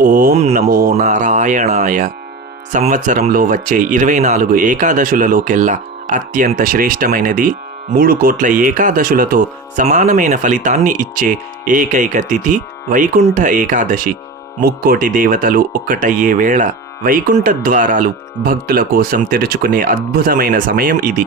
ఓం నమో నారాయణాయ. సంవత్సరంలో వచ్చే ఇరవై నాలుగు ఏకాదశులలోకెల్లా అత్యంత శ్రేష్టమైనది మూడు కోట్ల ఏకాదశులతో సమానమైన ఫలితాన్ని ఇచ్చే ఏకైక తిథి వైకుంఠ ఏకాదశి. ముక్కోటి దేవతలు ఒక్కటయ్యే వేళ వైకుంఠ ద్వారాలు భక్తుల కోసం తెరుచుకునే అద్భుతమైన సమయం ఇది.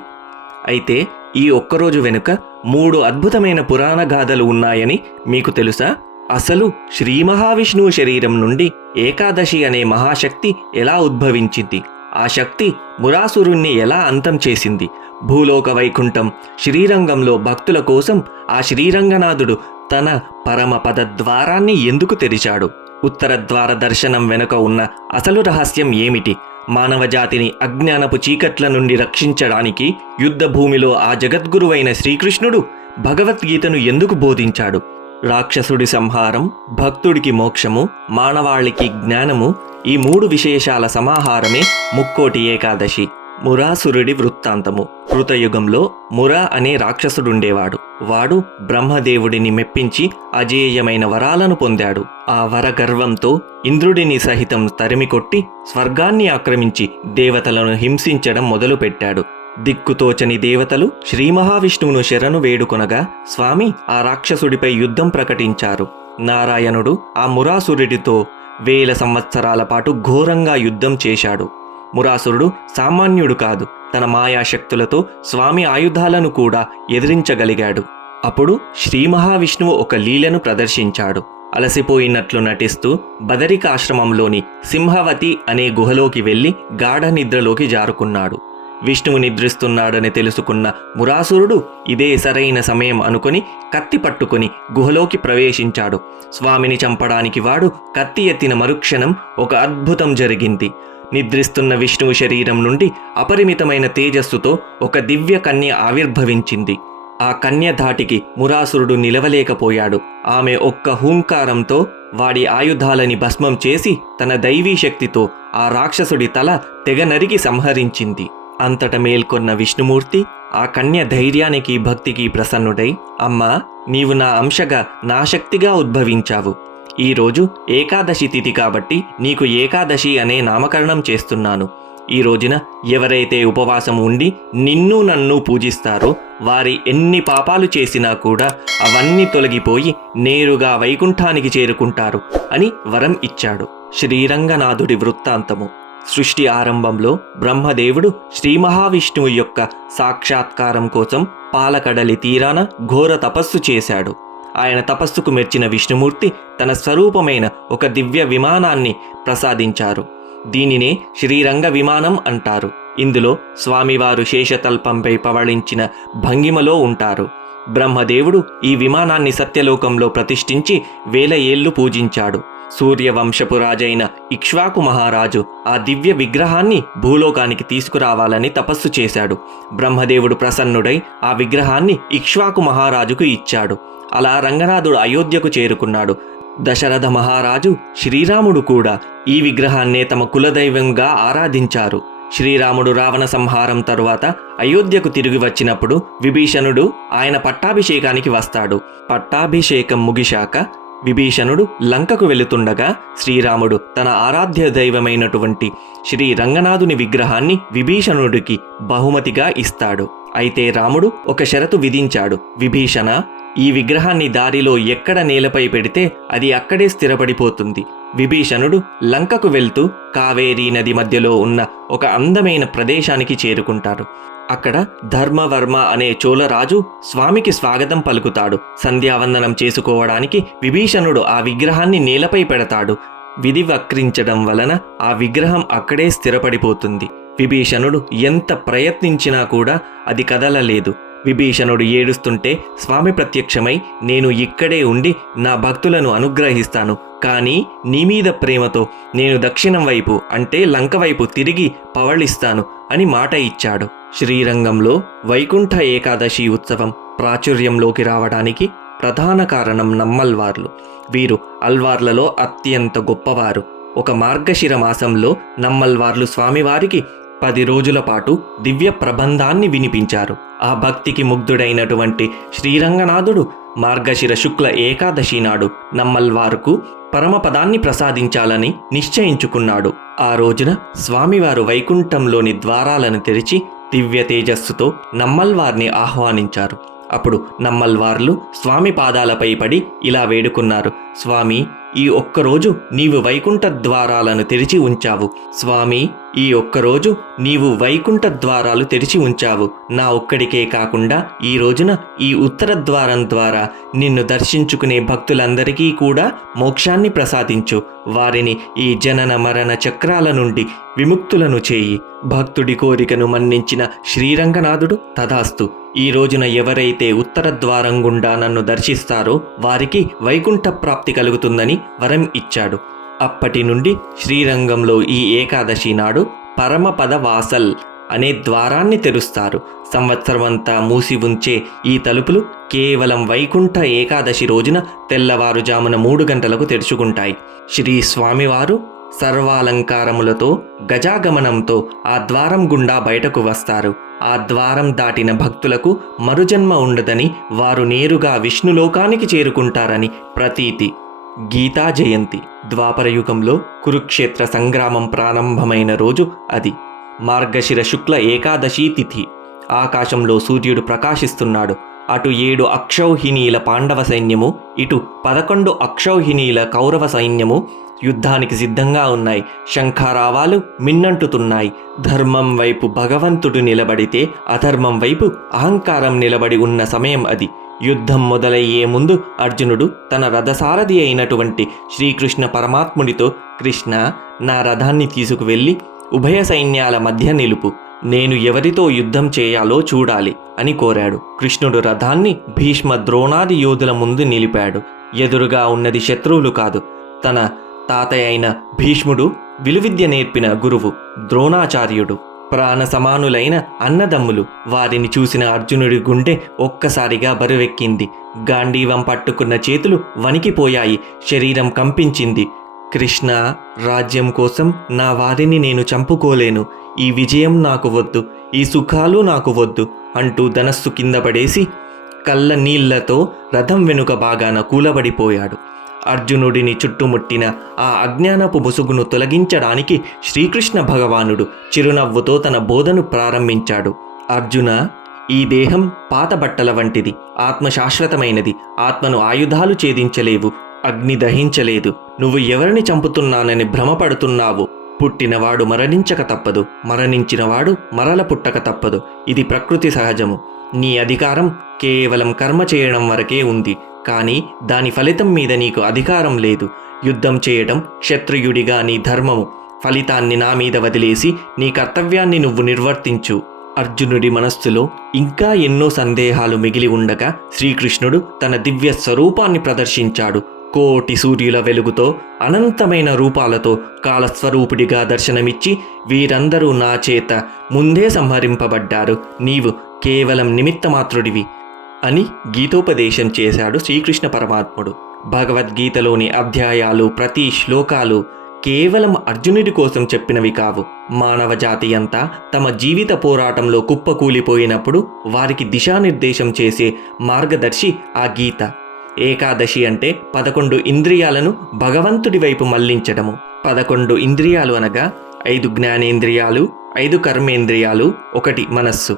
అయితే ఈ ఒక్కరోజు వెనుక మూడు అద్భుతమైన పురాణ గాథలు ఉన్నాయని మీకు తెలుసా? అసలు శ్రీ మహావిష్ణువు శరీరం నుండి ఏకాదశి అనే మహాశక్తి ఎలా ఉద్భవించింది? ఆ శక్తి మురాసురుణ్ణి ఎలా అంతం చేసింది? భూలోక వైకుంఠం శ్రీరంగంలో భక్తుల కోసం ఆ శ్రీరంగనాథుడు తన పరమ పద ద్వారాన్ని ఎందుకు తెరిచాడు? ఉత్తర ద్వార దర్శనం వెనుక ఉన్న అసలు రహస్యం ఏమిటి? మానవజాతిని అజ్ఞానపు చీకట్ల నుండి రక్షించడానికి యుద్ధభూమిలో ఆ జగద్గురువైన శ్రీకృష్ణుడు భగవద్గీతను ఎందుకు బోధించాడు? రాక్షసుడి సంహారం భక్తుడికి మోక్షము మానవాళికి జ్ఞానము ఈ మూడు విశేషాల సమాహారమే ముక్కోటి ఏకాదశి మురాసురుడి వృత్తాంతము. కృతయుగంలో మురా అనే రాక్షసుడుండేవాడు. వాడు బ్రహ్మదేవుడిని మెప్పించి అజేయమైన వరాలను పొందాడు. ఆ వర గర్వంతో ఇంద్రుడిని సహితం తరిమికొట్టి స్వర్గాన్ని ఆక్రమించి దేవతలను హింసించడం మొదలుపెట్టాడు. దిక్కుతోచని దేవతలు శ్రీ మహావిష్ణువును శరణు వేడుకొనగా స్వామి ఆ రాక్షసుడిపై యుద్ధం ప్రకటించారు. నారాయణుడు ఆ మురాసురుడితో వేల సంవత్సరాల పాటు ఘోరంగా యుద్ధం చేశాడు. మురాసురుడు సామాన్యుడు కాదు తన మాయాశక్తులతో స్వామి ఆయుధాలను కూడా ఎదిరించగలిగాడు. అప్పుడు శ్రీ మహావిష్ణువు ఒక లీలను ప్రదర్శించాడు. అలసిపోయినట్లు నటిస్తూ బదరికాశ్రమంలోని సింహవతి అనే గుహలోకి వెళ్ళి గాఢ నిద్రలోకి జారుకున్నాడు. విష్ణువు నిద్రిస్తున్నాడని తెలుసుకున్న మురాసురుడు ఇదే సరైన సమయం అనుకొని కత్తి పట్టుకుని గుహలోకి ప్రవేశించాడు. స్వామిని చంపడానికి వాడు కత్తి ఎత్తిన మరుక్షణం ఒక అద్భుతం జరిగింది. నిద్రిస్తున్న విష్ణువు శరీరం నుండి అపరిమితమైన తేజస్సుతో ఒక దివ్య కన్య ఆవిర్భవించింది. ఆ కన్య ధాటికి మురాసురుడు నిలవలేకపోయాడు. ఆమె ఒక్క హూంకారంతో వాడి ఆయుధాలని భస్మం చేసి తన దైవీ శక్తితో ఆ రాక్షసుడి తల తెగ నరికి సంహరించింది. అంతట మేల్కొన్న విష్ణుమూర్తి ఆ కన్య ధైర్యానికి భక్తికి ప్రసన్నుడై అమ్మా నీవు నా అంశగా నా శక్తిగా ఉద్భవించావు. ఈరోజు ఏకాదశి తిథి కాబట్టి నీకు ఏకాదశి అనే నామకరణం చేస్తున్నాను. ఈ రోజున ఎవరైతే ఉపవాసం ఉండి నిన్ను నన్ను పూజిస్తారో వారి ఎన్ని పాపాలు చేసినా కూడా అవన్నీ తొలగిపోయి నేరుగా వైకుంఠానికి చేరుకుంటారు అని వరం ఇచ్చాడు శ్రీరంగనాథుడి వృత్తాంతము. సృష్టి ఆరంభంలో బ్రహ్మదేవుడు శ్రీ మహావిష్ణువు యొక్క సాక్షాత్కారం కోసం పాలకడలి తీరాన ఘోర తపస్సు చేశాడు. ఆయన తపస్సుకు మెచ్చిన విష్ణుమూర్తి తన స్వరూపమైన ఒక దివ్య విమానాన్ని ప్రసాదించారు. దీనినే శ్రీరంగ విమానం అంటారు. ఇందులో స్వామివారు శేషతల్పంపై పవళించిన భంగిమలో ఉంటారు. బ్రహ్మదేవుడు ఈ విమానాన్ని సత్యలోకంలో ప్రతిష్ఠించి వేల ఏళ్ళు పూజించాడు. సూర్యవంశపు రాజైన ఇక్ష్వాకు మహారాజు ఆ దివ్య విగ్రహాన్ని భూలోకానికి తీసుకురావాలని తపస్సు చేశాడు. బ్రహ్మదేవుడు ప్రసన్నుడై ఆ విగ్రహాన్ని ఇక్ష్వాకు మహారాజుకు ఇచ్చాడు. అలా రంగనాథుడు అయోధ్యకు చేరుకున్నాడు. దశరథ మహారాజు శ్రీరాముడు కూడా ఈ విగ్రహాన్నే తమ కులదైవంగా ఆరాధించారు. శ్రీరాముడు రావణ సంహారం తరువాత అయోధ్యకు తిరిగి వచ్చినప్పుడు విభీషణుడు ఆయన పట్టాభిషేకానికి వస్తాడు. పట్టాభిషేకం ముగిశాక విభీషణుడు లంకకు వెళుతుండగా శ్రీరాముడు తన ఆరాధ్య దైవమైనటువంటి శ్రీ రంగనాథుని విగ్రహాన్ని విభీషణుడికి బహుమతిగా ఇస్తాడు. అయితే రాముడు ఒక షరతు విధించాడు. విభీషణ ఈ విగ్రహాన్ని దారిలో ఎక్కడ నేలపై పెడితే అది అక్కడే స్థిరపడిపోతుంది. విభీషణుడు లంకకు వెళ్తూ కావేరీ నది మధ్యలో ఉన్న ఒక అందమైన ప్రదేశానికి చేరుకుంటారు అక్కడ ధర్మవర్మ అనే చోళరాజు స్వామికి స్వాగతం పలుకుతాడు. సంధ్యావందనం చేసుకోవడానికి విభీషణుడు ఆ విగ్రహాన్ని నేలపై పెడతాడు. విధి వక్రించడం వలన ఆ విగ్రహం అక్కడే స్థిరపడిపోతుంది. విభీషణుడు ఎంత ప్రయత్నించినా కూడా అది కదలలేదు. విభీషణుడు ఏడుస్తుంటే స్వామి ప్రత్యక్షమై నేను ఇక్కడే ఉండి నా భక్తులను అనుగ్రహిస్తాను. కానీ నీ మీద ప్రేమతో నేను దక్షిణం వైపు అంటే లంక వైపు తిరిగి పవళిస్తాను అని మాట ఇచ్చాడు. శ్రీరంగంలో వైకుంఠ ఏకాదశి ఉత్సవం ప్రాచుర్యంలోకి రావడానికి ప్రధాన కారణం నమ్మల్వార్లు. వీరు అల్వార్లలో అత్యంత గొప్పవారు. ఒక మార్గశిర మాసంలో నమ్మల్వార్లు స్వామివారికి పది రోజుల పాటు దివ్య ప్రబంధాన్ని వినిపించారు. ఆ భక్తికి ముగ్ధుడైనటువంటి శ్రీరంగనాథుడు మార్గశిర శుక్ల ఏకాదశి నాడు నమ్మల్వారుకు పరమపదాన్ని ప్రసాదించాలని నిశ్చయించుకున్నాడు. ఆ రోజున స్వామివారు వైకుంఠంలోని ద్వారాలను తెరిచి దివ్య తేజస్సుతో నమ్మల్వార్ని ఆహ్వానించారు. అప్పుడు నమ్మల్వార్లు స్వామి పాదాలపై పడి ఇలా వేడుకున్నారు. స్వామి ఈ ఒక్కరోజు నీవు వైకుంఠ ద్వారాలను తెరిచి ఉంచావు. స్వామి ఈ ఒక్కరోజు నీవు వైకుంఠ ద్వారాలు తెరిచి ఉంచావు. నా ఒక్కడికే కాకుండా ఈ రోజున ఈ ఉత్తర ద్వారం ద్వారా నిన్ను దర్శించుకునే భక్తులందరికీ కూడా మోక్షాన్ని ప్రసాదించు. వారిని ఈ జనన మరణ చక్రాల నుండి విముక్తులను చేయి. భక్తుడి కోరికను మన్నించిన శ్రీరంగనాథుడు తదాస్తు. ఈ రోజున ఎవరైతే ఉత్తర ద్వారం గుండా నన్ను దర్శిస్తారో వారికి వైకుంఠ ప్రాప్తి కలుగుతుందని వరం ఇచ్చాడు. అప్పటి నుండి శ్రీరంగంలో ఈ ఏకాదశి నాడు పరమపద వాసల్ అనే ద్వారాన్ని తెరుస్తారు. సంవత్సరమంతా మూసి ఉంచే ఈ తలుపులు కేవలం వైకుంఠ ఏకాదశి రోజున తెల్లవారుజామున మూడు గంటలకు తెరుచుకుంటాయి. శ్రీ స్వామివారు సర్వాలంకారములతో గజాగమనంతో ఆ ద్వారం గుండా బయటకు వస్తారు. ఆ ద్వారం దాటిన భక్తులకు మరుజన్మ ఉండదని వారు నేరుగా విష్ణులోకానికి చేరుకుంటారని ప్రతీతి. గీతా జయంతి. ద్వాపరయుగంలో కురుక్షేత్ర సంగ్రామం ప్రారంభమైన రోజు అది. మార్గశిర శుక్ల ఏకాదశి తిథి. ఆకాశంలో సూర్యుడు ప్రకాశిస్తున్నాడు. అటు ఏడు అక్షౌహిణీల పాండవ సైన్యము ఇటు పదకొండు అక్షౌహిణీల కౌరవ సైన్యము యుద్ధానికి సిద్ధంగా ఉన్నాయి. శంఖారావాలు మిన్నంటుతున్నాయి. ధర్మం వైపు భగవంతుడు నిలబడితే అధర్మం వైపు అహంకారం నిలబడి ఉన్న సమయం అది. యుద్ధం మొదలయ్యే ముందు అర్జునుడు తన రథసారథి అయినటువంటి శ్రీకృష్ణ పరమాత్ముడితో కృష్ణ నా రథాన్ని తీసుకువెళ్ళి ఉభయ సైన్యాల మధ్య నిలుపు. నేను ఎవరితో యుద్ధం చేయాలో చూడాలి అని కోరాడు. కృష్ణుడు రథాన్ని భీష్మ ద్రోణాది యోధుల ముందు నిలిపాడు. ఎదురుగా ఉన్నది శత్రువులు కాదు తన తాతయ్య అయిన భీష్ముడు విలువిద్య నేర్పిన గురువు ద్రోణాచార్యుడు ప్రాణ సమానులైన అన్నదమ్ములు. వారిని చూసిన అర్జునుడి గుండె ఒక్కసారిగా బరువెక్కింది. గాంధీవం పట్టుకున్న చేతులు వణికిపోయాయి. శరీరం కంపించింది. కృష్ణ రాజ్యం కోసం నా వారిని నేను చంపుకోలేను. ఈ విజయం నాకు వద్దు. ఈ సుఖాలు నాకు వద్దు అంటూ ధనస్సు కింద పడేసి కళ్ళ నీళ్ళతో రథం వెనుక బాగాన కూలబడిపోయాడు. అర్జునుడిని చుట్టుముట్టిన ఆ అజ్ఞానపు ముసుగును తొలగించడానికి శ్రీకృష్ణ భగవానుడు చిరునవ్వుతో తన బోధను ప్రారంభించాడు. అర్జున ఈ దేహం పాత బట్టల వంటిది ఆత్మ శాశ్వతమైనది ఆత్మను ఆయుధాలు ఛేదించలేవు అగ్ని దహించలేదు నువ్వు ఎవరిని చంపుతున్నానని భ్రమపడుతున్నావు? పుట్టినవాడు మరణించక తప్పదు మరణించినవాడు మరల పుట్టక తప్పదు ఇది ప్రకృతి సహజము. నీ అధికారం కేవలం కర్మ చేయడం వరకే ఉంది కానీ దాని ఫలితం మీద నీకు అధికారం లేదు. యుద్ధం చేయడం క్షత్రియుడిగా నీ ధర్మము. ఫలితాన్ని నా మీద వదిలేసి నీ కర్తవ్యాన్ని నువ్వు నిర్వర్తించు. అర్జునుడి మనస్సులో ఇంకా ఎన్నో సందేహాలు మిగిలి ఉండగా శ్రీకృష్ణుడు తన దివ్య స్వరూపాన్ని ప్రదర్శించాడు. కోటి సూర్యుల వెలుగుతో అనంతమైన రూపాలతో కాలస్వరూపుడిగా దర్శనమిచ్చి వీరందరూ నా చేత ముందే సంహరింపబడ్డారు. నీవు కేవలం నిమిత్తమాత్రుడివి. అని గీతోపదేశం చేశాడు శ్రీకృష్ణ పరమాత్ముడు. భగవద్గీతలోని అధ్యాయాలు ప్రతి శ్లోకాలు కేవలం అర్జునుడి కోసం చెప్పినవి కావు. మానవ జాతి అంతా తమ జీవిత పోరాటంలో కుప్పకూలిపోయినప్పుడు వారికి దిశానిర్దేశం చేసే మార్గదర్శి ఆ గీత. ఏకాదశి అంటే పదకొండు ఇంద్రియాలను భగవంతుడి వైపు మళ్ళించడము. పదకొండు ఇంద్రియాలు అనగా ఐదు జ్ఞానేంద్రియాలు ఐదు కర్మేంద్రియాలు ఒకటి మనస్సు.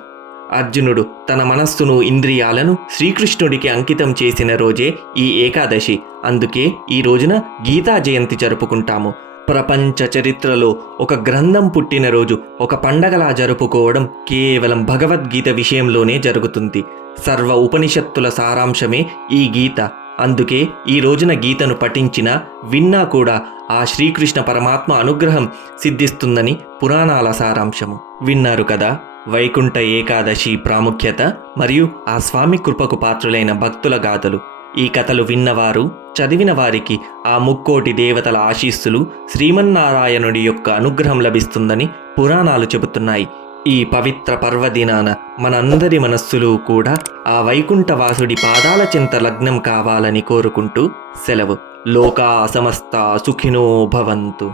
అర్జునుడు తన మనస్సును ఇంద్రియాలను శ్రీకృష్ణుడికి అంకితం చేసిన రోజే ఈ ఏకాదశి. అందుకే ఈ రోజున గీతా జయంతి జరుపుకుంటాము. ప్రపంచ చరిత్రలో ఒక గ్రంథం పుట్టినరోజు ఒక పండగలా జరుపుకోవడం కేవలం భగవద్గీత విషయంలోనే జరుగుతుంది. సర్వ ఉపనిషత్తుల సారాంశమే ఈ గీత. అందుకే ఈ రోజున గీతను పఠించినా విన్నా కూడా ఆ శ్రీకృష్ణ పరమాత్మ అనుగ్రహం సిద్ధిస్తుందని పురాణాల సారాంశము. విన్నారు కదా వైకుంఠ ఏకాదశి ప్రాముఖ్యత మరియు ఆ స్వామి కృపకు పాత్రులైన భక్తుల గాథలు. ఈ కథలు విన్నవారు చదివిన వారికి ఆ ముక్కోటి దేవతల ఆశీస్సులు శ్రీమన్నారాయణుడి యొక్క అనుగ్రహం లభిస్తుందని పురాణాలు చెబుతున్నాయి. ఈ పవిత్ర పర్వదినాన మనందరి మనస్సులు కూడా ఆ వైకుంఠవాసుడి పాదాల చింత లగ్నం కావాలని కోరుకుంటూ సెలవు. లోకా సమస్త సుఖినో భవంతు.